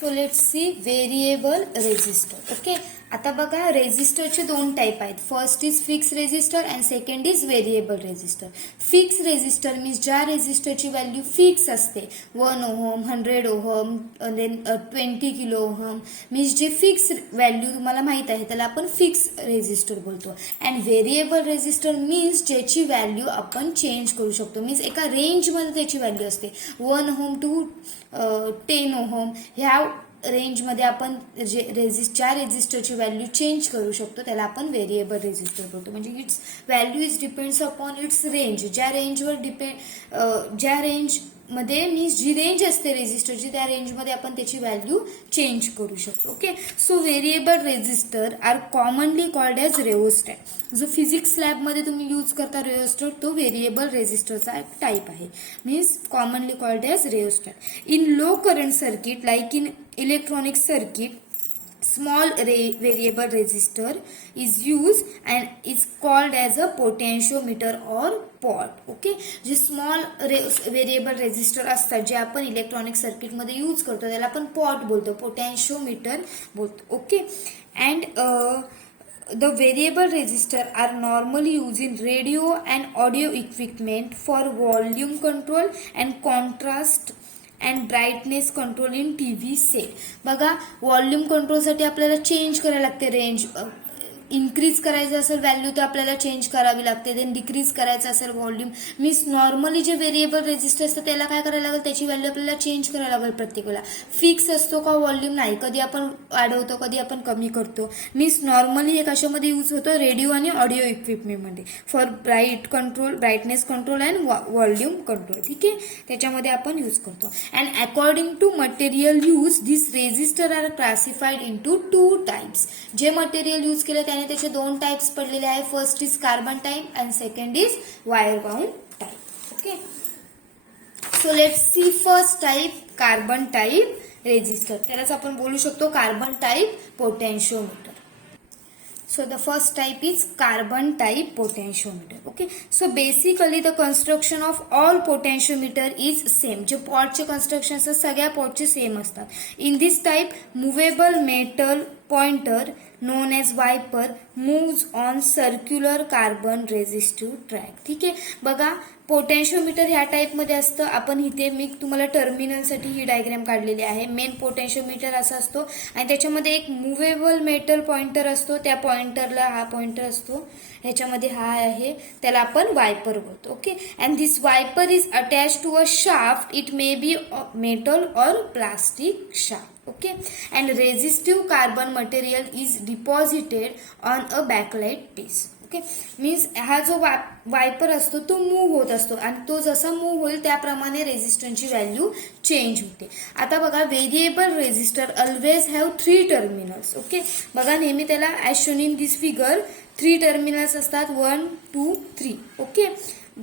So let's see variable resistor. Okay, आता बघा रेजिस्टरचे दोन टाइप आहेत. First is fix resistor and second is variable resistor. Fix resistor means ज्या रेजिस्टरची व्हॅल्यू फिक्स असते, 1 ohm, 100 ohm, then 20 kilo ohm, means जे फिक्स व्हॅल्यू तुम्हाला माहित आहे त्याला आपण फिक्स रेजिस्टर बोलतो. अँड व्हेरिएबल रेजिस्टर मीन्स ज्याची व्हॅल्यू आपण चेंज करू शकतो. मीन्स एका रेंजमध्ये त्याची व्हॅल्यू असते, 1 ओहम टू 10 ओहम, ह्या रेंजमध्ये आपण ज्या रेजिस्टरची व्हॅल्यू चेंज करू शकतो त्याला आपण व्हेरिएबल रेजिस्टर बोलतो. म्हणजे it's value is depends upon its range. ज्या रेंजमध्ये मीन्स जी रेंज असते रेजिस्टरची त्या रेंजमध्ये आपण त्याची व्हॅल्यू चेंज करू शकतो. Okay, so variable resistor are commonly called as rheostat. जो फिजिक्स लॅबमध्ये तुम्ही यूज करता रेओस्टॅट तो व्हेरिएबल रेजिस्टरचा एक टाईप आहे. Means commonly called as rheostat. In low current circuit like in electronic circuit, small variable resistor is used and is called as a potentiometer or pot. Okay, जे small variable resistor असतात जे आपण electronic circuit मध्ये use करतो त्याला आपण pot बोलतो, पोटॅन्शिओमीटर बोलतो. Okay, and the variable resistor are normally used in radio and audio equipment for volume control and contrast and brightness control in TV set. बघा, व्हॉल्यूम कंट्रोलसाठी आपल्याला चेंज करायला लागते रेंज. इन्क्रीज करायचं असेल व्हॅल्यू तर आपल्याला चेंज करावी लागते. देन डिक्रीज करायचं असेल व्हॉल्यूम, मीन्स नॉर्मली जे व्हेरिएबल रेजिस्टर असतं त्याला काय करायला लागेल, त्याची व्हॅल्यू आपल्याला चेंज करायला लागेल. प्रत्येक वेळेला फिक्स असतो का व्हॉल्यूम नाही, कधी आपण वाढवतो कधी आपण कमी करतो. मीन्स नॉर्मली हे कशामध्ये यूज होतो, रेडिओ आणि ऑडिओ इक्विपमेंटमध्ये for brightness control and volume control. ठीक आहे, त्याच्यामध्ये आपण यूज करतो. And according to material use this resistor are classified into 2 types. जे मटेरियल यूज केलं त्याने त्याचे 2 टाइप्स पडलेले आहे. First is carbon type and second is wire bound type. Okay, so let's see first type, carbon type resistor. त्यालाच आपण बोलू शकतो carbon type potentiometer. So the first type is carbon type potentiometer. Okay, so basically the construction of all potentiometer is same. जे पॉटचे construction असतात सगळ्या पॉटचे same असतात. In this type movable metal pointer known as wiper moves on circular carbon resistive track. ठीक आहे, बघा पोटॅन्शिओमीटर ह्या type मध्ये असतं. आपण इथे मी तुम्हाला टर्मिनलसाठी ही डायग्राम काढलेली आहे. मेन पोटॅन्शिओमीटर असा असतो आणि त्याच्यामध्ये एक मुव्हेबल मेटल पॉइंटर असतो. त्या पॉइंटरला हा पॉइंटर असतो, ह्याच्यामध्ये हा आहे, त्याला आपण वायपर बोलतो. Okay, and this wiper is attach to a shaft. It may be metal और plastic shaft. Okay, and resistive carbon material is deposited on a backlight piece. Okay, means हा जो वायपर असतो तो मूव्ह होत असतो आणि तो जसा मूव्ह होईल त्याप्रमाणे रेजिस्टन्सची व्हॅल्यू चेंज होते. आता बघा, variable resistor always have 3 terminals. Okay, बघा नेहमी त्याला as shown in this figure 3 terminals असतात, 1, 2, 3. Okay,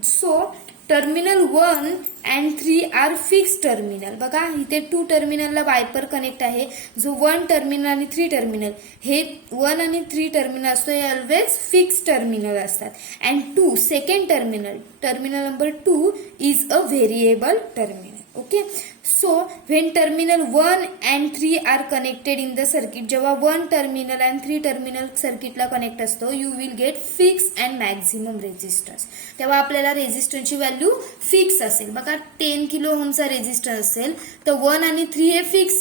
so terminal 1 and 3 are fix terminal. बघा इथे 2 टर्मिनलला वायपर कनेक्ट आहे. जो 1 टर्मिनल आणि 3 टर्मिनल, हे 1 आणि 3 टर्मिनल असतो हे ऑलवेज फिक्स टर्मिनल असतात. And 2 second terminal number 2 is a variable terminal. Okay, so when terminal 1 and 3 are connected in the circuit, जेव्हा 1 टर्मिनल अँड 3 टर्मिनल सर्किटला कनेक्ट असतो, you will get fix and maximum resistance. तेव्हा आपल्याला रेजिस्टन्सची value fix असेल. बघा 10 kilo ओमचा resistance असेल तर 1 आणि 3 हे फिक्स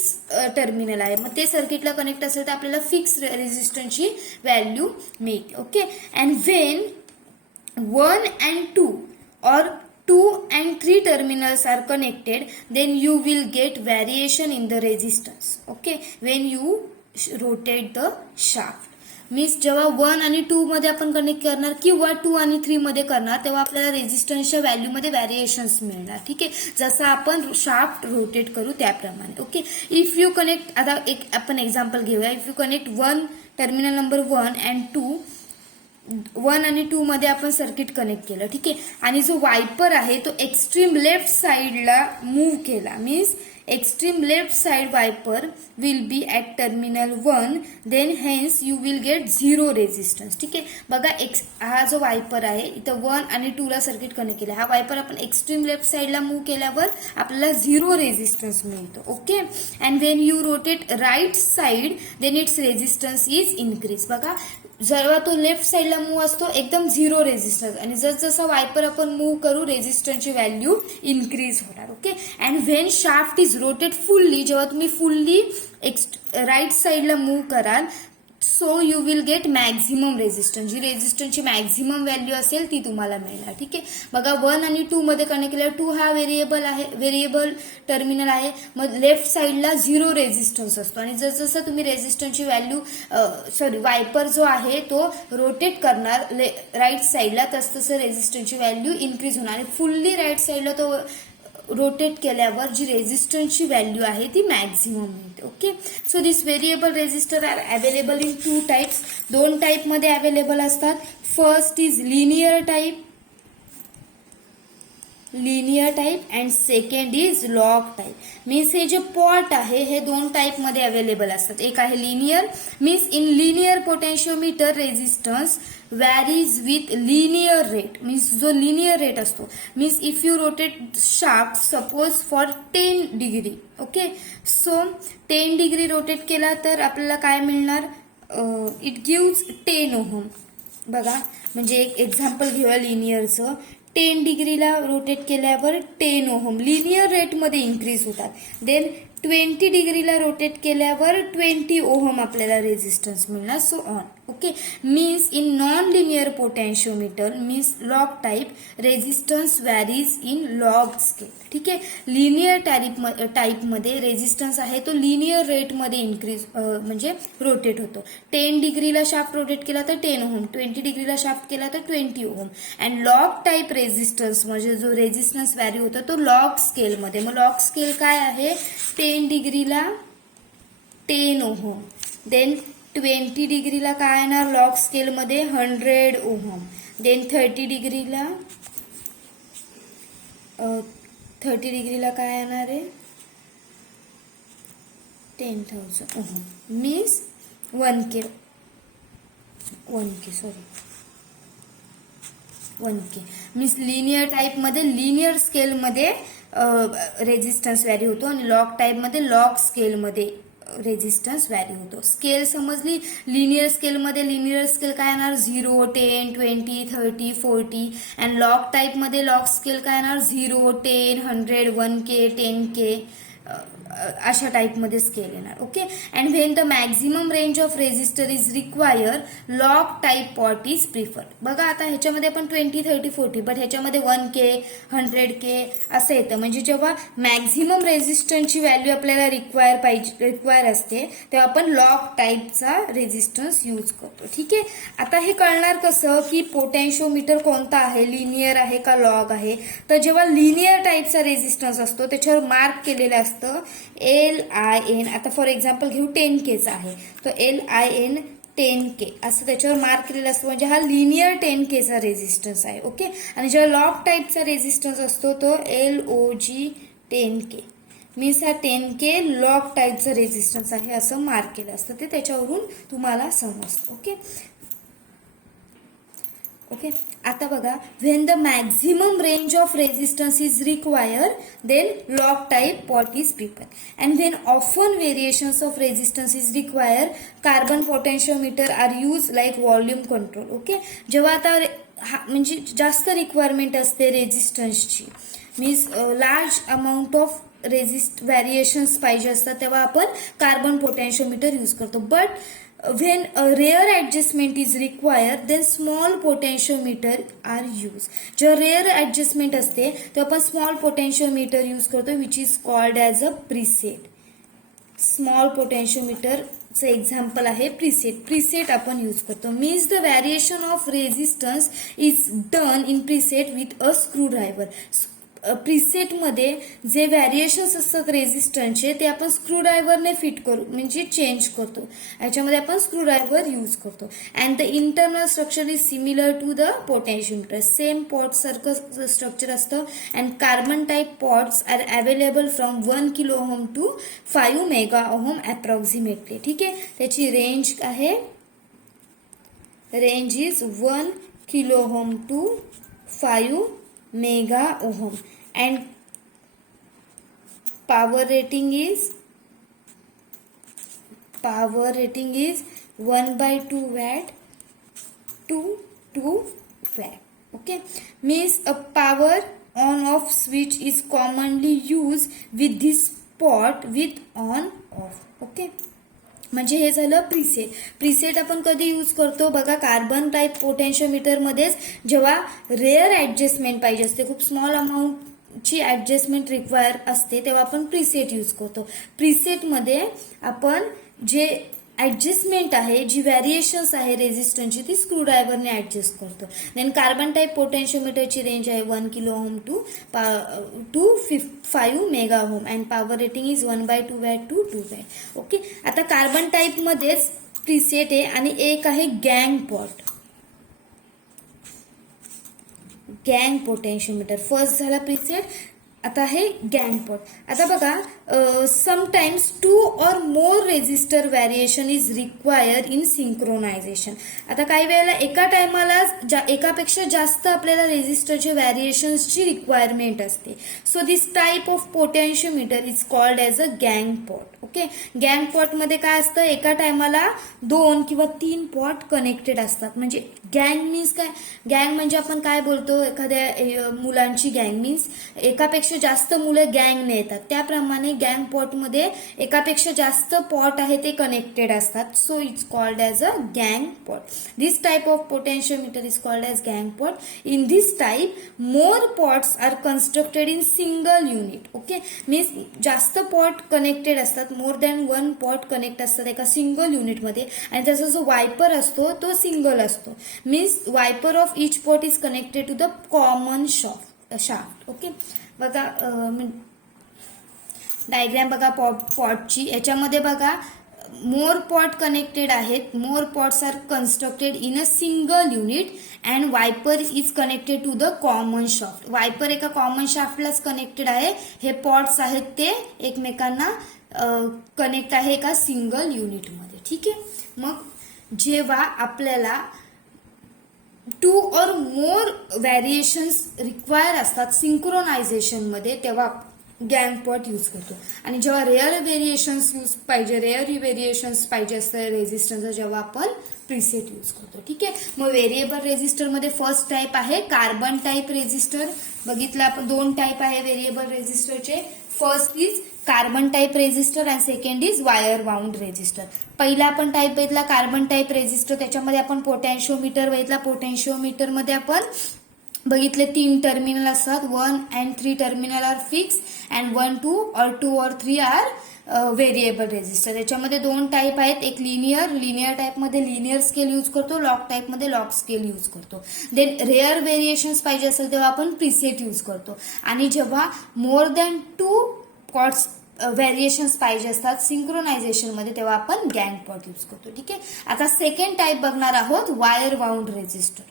टर्मिनल आहे, मग ते सर्किटला कनेक्ट असेल तर आपल्याला फिक्स रेजिस्टन्सची व्हॅल्यू मिळते. Okay, and when 1 and 2 or 2 and 3 terminals are connected, then you will get variation in the resistance. Okay, when you rotate the shaft. Means जेव्हा 1 आणि 2 मध्ये आपण कनेक्ट करणार किंवा 2 आणि 3 मध्ये करणार तेव्हा आपल्याला रेजिस्टन्सच्या व्हॅल्यूमध्ये व्हॅरिएशन्स मिळणार. ठीक आहे, जसं आपण शाफ्ट रोटेट करू त्याप्रमाणे. ओके, इफ यू कनेक्ट, आता एक आपण एक्झाम्पल घेऊया. If you connect 1 terminal number 1 and 2, 1 आणि 2 मध्ये आपण सर्किट कनेक्ट केलं. ठीक आहे, आणि जो वायपर आहे तो एक्स्ट्रीम लेफ्ट साइडला मूव्ह केला. Means extreme left side wiper will be at terminal 1, then hence you will get 0 resistance. ठीक आहे, बघा हा जो वायपर आहे इथं 1 आणि 2 ला सर्किट कनेक्ट केला. हा वायपर आपण एक्स्ट्रीम लेफ्ट साइडला मूव्ह केल्यावर आपल्याला 0 रेजिस्टन्स मिळतो. Okay, and when you rotate right side then it's resistance is increase. बघा जेव्हा तो लेफ्ट साइडला मूव्ह असतो एकदम 0 रेजिस्टन्स, आणि जसं वायपर आपण मूव्ह करू रेजिस्टन्सची व्हॅल्यू इन्क्रीज होणार. Okay, and when shaft is rotate fully, जेव्हा तुम्ही फुल्ली राईट साइडला मूव्ह कराल, so you will get maximum resistance. जी रेजिस्टन्सची मॅक्झिमम व्हॅल्यू असेल ती तुम्हाला मिळणार. ठीक आहे, बघा 1 आणि 2 मध्ये कनेक्ट केल्यावर 2 हा व्हेरिएबल टर्मिनल आहे, मग लेफ्ट साइडला 0 रेजिस्टन्स असतो, आणि जसं तुम्ही रेजिस्टन्सची व्हॅल्यू वायपर जो आहे तो रोटेट करणार राईट साइडला, तसं रेजिस्टन्सची व्हॅल्यू इन्क्रीज होणार, आणि फुल्ली राईट साइडला तो रोटेट केल्यावर जी रेजिस्टन्सची व्हॅल्यू आहे ती मॅक्झिमम मिळते. Okay, so this variable resistor are available in 2 types. 2 type मध्ये अवेलेबल असतात. First is linear type and second is log type. Means हे जे पॉट आहे हे 2 टाइप मध्ये अवेलेबल असतात. एक आहे linear, means in linear potentiometer resistance varies with linear rate. Means जो लिनियर रेट असतो, means if you rotate shaft suppose for 10 degree. Okay, so 10 degree rotate केला तर आपल्याला काय मिळणार, इट गिव्स 10 ओहम. बघा म्हणजे एक एक्झाम्पल घेऊया लिनियरचं. 10 डिग्रीला रोटेट केल्यावर 10 ओहम लिनियर रेटमध्ये इन्क्रीज होतात. देन 20 डिग्रीला रोटेट केल्यावर 20 ओहम आपल्याला रेजिस्टन्स मिळणार, so on. Okay, means in non linear potentiometer means log type resistance varies in log scale. ठीक आहे, लिनियर टाईपमध्ये रेजिस्टन्स आहे तो लिनियर रेटमध्ये इन्क्रीज म्हणजे रोटेट होतो. 10 डिग्रीला शाफ्ट रोटेट केला तर 10 ओहम, 20 डिग्रीला शाफ्ट केला तर 20 ohm. And log type resistance म्हणजे जो रेजिस्टन्स व्हॅरी होतो तो लॉग स्केलमध्ये. मग लॉग स्केल काय आहे, 10 डिग्रीला 10 ओहम, देन 20 डिग्रीला काय येणार लॉग स्केलमध्ये 100 ओहम, देन 30 डिग्रीला काय येणार आहे 10,000 ohm, means 1K means linear टाईपमध्ये लिनियर स्केलमध्ये रेजिस्टन्स व्हॅरी होतो, आणि लॉग टाईपमध्ये लॉग स्केलमध्ये रेजिस्टन्स व्हॅरी होतो. स्केल समजली, लिनियर स्केलमध्ये लिनियर स्केल काय येणार 0, 10, 20, 30, 40, अँड लॉग टाईपमध्ये लॉग स्केल काय येणार 0, 10, 100, 1K, 10K अशा टाईपमध्ये स्केल येणार. Okay, and when the maximum range of resistor is require log type pot is preferred. बघा आता ह्याच्यामध्ये आपण 20, 30, 40, बट ह्याच्यामध्ये 1K, 100K असं येतं. म्हणजे जेव्हा मॅक्झिमम रेजिस्टन्सची व्हॅल्यू आपल्याला रिक्वायर असते तेव्हा आपण लॉग टाईपचा रेजिस्टन्स यूज करतो. ठीक आहे, आता हे कळणार कसं की पोटेन्शिओमीटर कोणता आहे, लिनियर आहे का लॉग आहे. तर जेव्हा लिनियर टाईपचा रेजिस्टन्स असतो त्याच्यावर मार्क केलेलं असतं LIN. आता फॉर एक्झाम्पल घेऊ 10K चा आहे, तो LIN 10K असं त्याच्यावर मार्क केलेलं असतं, म्हणजे हा लिनियर 10K चा रेजिस्टन्स आहे. ओके, आणि जेव्हा लॉग टाईपचा रेजिस्टन्स असतो तो LOG 10K, मीन्स हा 10K लॉग टाईपचा रेजिस्टन्स आहे असं मार्क केलं असतं. ते त्याच्यावरून तुम्हाला समजतं. ओके, आता बघा when the maximum range of resistance is require then log type pot is preferred, and when often variations of resistance is require carbon potentiometer are use like volume control. Okay, जेव्हा आता म्हणजे जास्त requirement असते रेजिस्टन्सची, means large amount of variations पाहिजे असतात तेव्हा आपण कार्बन पोटेन्शिओमीटर यूज करतो. But when a rare adjustment is required then small potentiometer are used. जेव्हा रेअर ऍडजस्टमेंट असते तेव्हा आपण स्मॉल पोटेन्शिओमीटर यूज करतो which is called as a preset. Small पोटेन्शिओमीटरचं एक्झाम्पल आहे प्रीसेट आपण यूज करतो. Means the variation of resistance is done in preset with a screwdriver. प्रीसेटमध्ये जे व्हॅरिएशन्स असतात रेझिस्टन्सचे ते आपण स्क्रूड्रायव्हरने फिट करू म्हणजे चेंज करतो. याच्यामध्ये आपण स्क्रूड्रायव्हर यूज करतो. And the internal structure is similar to the potentiometer. Same pot सारखं स्ट्रक्चर असतं. And carbon type pots are available from 1 kilo ohm to 5 mega ohm approximately. ठीक आहे, त्याची रेंज आहे, range is 1 kilo ohm to 5 mega ohm and power rating is 1/2 watt to 2 watt. Okay, means a power on off switch is commonly used with this pot with on off. Okay, म्हणजे हे झालं preset. Preset आपण कधी use करतो बघा, carbon type potentiometer मध्येच जेव्हा rare adjustment पाहिजे असते, खूप स्मॉल अमाऊंटची ऍडजस्टमेंट रिक्वायर असते, तेव्हा आपण प्रीसेट यूज करतो. प्रीसेटमध्ये आपण जे ऍडजस्टमेंट आहे, जी व्हॅरिएशन्स आहे रेझिस्टन्सची, ती स्क्रूड्रायव्हरने ऍडजस्ट करतो. देन कार्बन टाईप पोटेन्शियोमीटरची रेंज आहे 1 kilo ohm to 5 mega ohm and power rating is 1/2 watt to 2 watt. Okay, आता कार्बन टाईप मध्येच प्रीसेट आहे आणि एक आहे गँग पॉट, गँग पोटेन्शियोमीटर. फर्स्ट झाला प्रीसेट, आता आहे गँग पॉट. आता बघा, sometimes 2 or more resistor variation is required in synchronisation. आता काही वेळेला एका टायमाला एकापेक्षा जास्त आपल्याला रेझिस्टरचे व्हॅरिएशन्सची रिक्वायरमेंट असते. So this type of potentiometer is called as a गँग पॉट. ओके, गँग पॉट मध्ये काय असतं, एका टायमाला 2 किंवा 3 पॉट कनेक्टेड असतात. म्हणजे गँग मीन्स काय, गँग म्हणजे आपण काय बोलतो, एखाद्या मुलांची गँग मीन्स एकापेक्षा जास्त मुलं गँगने येतात. त्याप्रमाणे गँग पॉट मध्ये एकापेक्षा जास्त पॉट आहे ते कनेक्टेड असतात. So it's called as a गँग pot. This type of potentiometer is called as गँग pot. In this type more pots are constructed in single unit. Okay, means जास्त पॉट कनेक्टेड असतात, मोर दॅन 1 पॉट कनेक्ट असतात एका single युनिटमध्ये. आणि त्याचा जो वायपर असतो तो सिंगल असतो. Means wiper of each pot is connected to the common shaft. Okay, बघा डायग्राम बघा पॉटची. याच्यामध्ये बघा मोर पॉट कनेक्टेड आहेत. More pots are constructed in a single unit and wiper is connected to the common shaft. Wiper एका common शाफ्टलाच connected आहे. हे पॉट्स आहेत ते एकमेकांना कनेक्ट आहे एका सिंगल युनिटमध्ये. ठीक आहे, मग जेव्हा आपल्याला 2 or more व्हॅरिएशन्स रिक्वायर असतात सिंक्रोनायझेशन मध्ये, तेव्हा गँग पॉट यूज करतो. आणि जेव्हा रेअर व्हेरिएशन्स पाहिजे असतं रेझिस्टन्सचं, जेव्हा आपण प्रीसेट यूज करतो. ठीक आहे, मग व्हेरिएबल रेझिस्टर मध्ये फर्स्ट टाईप आहे कार्बन टाईप रेझिस्टर. बघितलं आपण 2 टाईप आहे व्हेरिएबल रेझिस्टरचे. First is carbon type resistor and second is wire wound resistor. पहिला आपण टाईप बघितला कार्बन टाईप रेझिस्टर, त्याच्यामध्ये आपण पोटॅन्शियोमीटर बघितला. पोटॅन्शियोमीटर मध्ये आपण बघितले 3 टर्मिनल असतात. 1 and 3 terminal are fix and 1, 2 or 2 or 3 are variable resistor. त्याच्यामध्ये 2 टाईप आहेत, एक लिनियर टाईप मध्ये लिनियर स्केल यूज करतो, लॉग टाईप मध्ये लॉग स्केल यूज करतो. देन रेअर व्हेरिएशन्स पाहिजे असेल तेव्हा आपण प्रीसेट यूज करतो. आणि जेव्हा मोर दॅन 2 पॉट्स व्हेरिएशन्स पाहिजे असतात सिंक्रोनायझेशन मध्ये, तेव्हा आपण गँग पॉट यूज करतो. ठीक आहे, आता सेकंड टाईप बघणार आहोत wire wound resistor.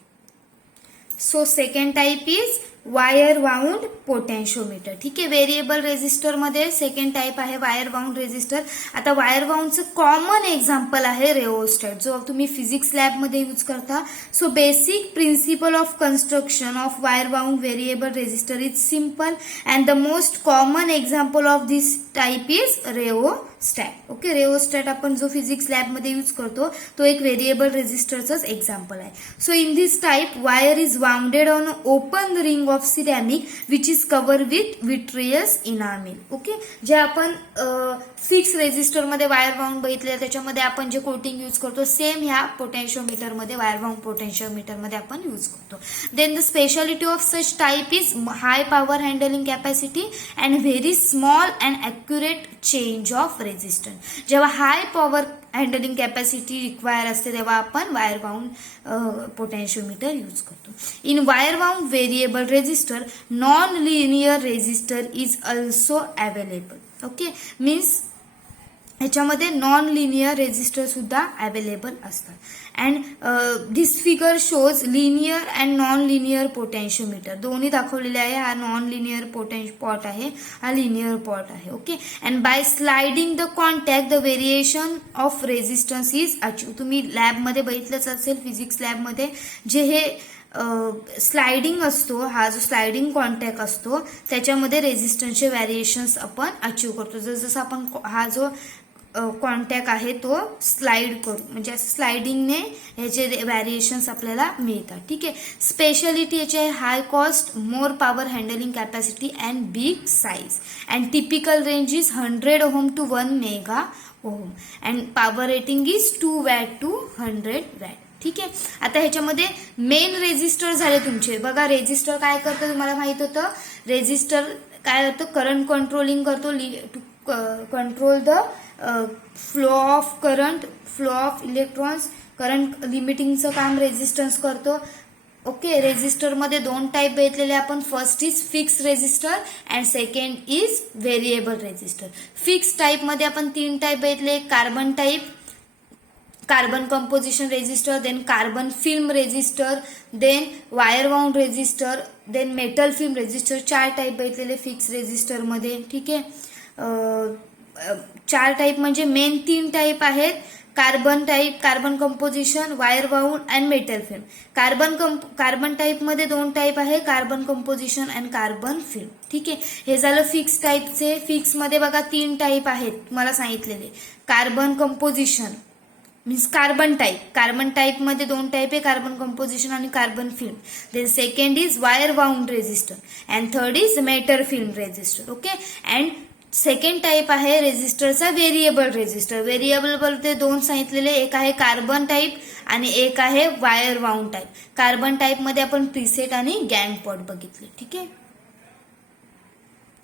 So second type is wire wound potentiometer. ठीक आहे, व्हेरिएबल रेझिस्टर मध्ये सेकंड टाईप आहे वायर वाउंड रेझिस्टर. आता वायर वाउंडचं कॉमन एक्झाम्पल आहे रेओस्टॅट, जो तुम्ही फिजिक्स लॅब मध्ये यूज करता. So basic principle of construction of wire wound variable resistor is simple and the most common example of this type is rheostat. Okay, rheostat आपण जो physics lab मध्ये use करतो तो एक व्हेरिएबल रेझिस्टरचाच एक्झाम्पल आहे. So in this type wire is bounded on open ring of ceramic which is cover with vitreous enamel. Okay, जे आपण fix resistor मध्ये वायर वाउंड बघितले त्याच्यामध्ये आपण जे कोटिंग यूज करतो सेम ह्या पोटॅन्शियोमीटर मध्ये वायर वाउंड पोटॅन्शियोमीटर मध्ये आपण यूज करतो. Then the speciality of such type is high power handling capacity and very small and accurate change of resistance. जेव्हा high power handling capacity require असते तेव्हा आपण वायर बाउंड पोटॅन्शिओमीटर यूज करतो. In wire bound variable resistor non linear resistor is also available. Okay, means ह्याच्यामध्ये non linear resistor सुद्धा available असतात. And this figure shows linear and non linear potentiometer. दोन्ही दाखवलेले आहे. हा नॉन लिनियर पॉट आहे, हा लिनियर पॉट आहे. Okay, and by sliding the contact the variation of resistance is achieve. तुम्ही लॅबमध्ये बघितलंच असेल, फिजिक्स लॅबमध्ये जे हे स्लाइडिंग असतो, हा जो स्लाइडिंग कॉन्टॅक्ट असतो त्याच्यामध्ये रेजिस्टन्सचे व्हॅरिएशन्स आपण अचीव करतो. जसं आपण हा जो कॉन्टॅक्ट आहे तो स्लाइड करू, म्हणजे असं स्लाइडिंगने ह्याचे व्हॅरिएशन्स आपल्याला मिळतात. ठीक आहे, स्पेशालिटी याची आहे high cost, more power handling capacity and big size. And typical range is 100 ohm to 1 mega ohm. And power rating is 2 watt to 100 watt. ठीक आहे, आता ह्याच्यामध्ये मेन रेजिस्टर झाले तुमचे. बघा रेजिस्टर काय करतं तुम्हाला माहित होतं. रेजिस्टर काय करतं, करंट कंट्रोलिंग करतो, to control the flow of current, flow of electrons. Current लिमिटिंगचं काम रेजिस्टन्स करतो. ओके, रेजिस्टरमध्ये 2 टाईप भेटलेले आपण. First is fix resistor and second is variable resistor. Fix टाईपमध्ये आपण 3 टाईप भेटले. Carbon type, carbon composition resistor, then carbon film resistor, then wire bound resistor, then metal film resistor. 4 type भेटलेले fix रेजिस्टरमध्ये. ठीक आहे, 4 type म्हणजे main 3 type आहेत. Carbon type, carbon composition, wire bound and metal film. Carbon टाईपमध्ये 2 type आहे, carbon composition and carbon film. ठीक आहे, हे झालं फिक्स टाईपचे. फिक्समध्ये बघा 3 टाईप आहेत मला सांगितलेले. Carbon composition means carbon type. Carbon टाईपमध्ये 2 टाईप आहे, कार्बन कंपोजिशन आणि carbon film. Then second is wire bound resistor and third is metal film resistor. Okay, and second type आहे रेजिस्टरचा व्हेरिएबल रेजिस्टर. व्हेरिएबल ते 2 सांगितलेले, एक आहे कार्बन टाईप आणि एक आहे वायर बाउंड टाईप. कार्बन टाईपमध्ये आपण प्रीसेट आणि गॅंग पॉट बघितले. ठीक आहे.